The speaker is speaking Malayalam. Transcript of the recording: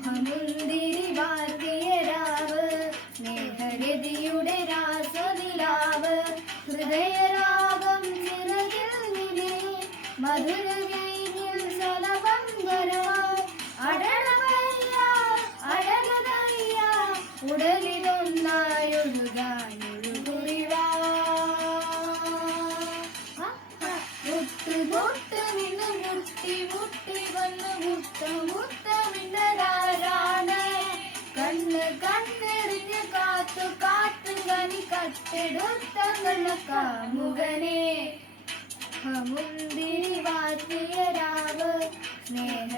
മോഹമുന്തിരി വാർത്തിയ രാവ് സ്നേഹരതിയുടെ രാസനിലാവ്. ഹൃദയരാഗം ചിറകിൽ നിലേ അടകതയ്യ ഉടലിലൊന്നായി ഒഴുകാനൊഴുകുറിവാ മുട്ട് മുട്ട് നിന്ന് മുട്ടി മുട്ടി വന്ന് മുട്ട മുട്ട കട്ടെടുത്ത കാമുകനെ മുന്തിരി വാറ്റിയ രാവ് സ്നേഹരതിയുടെ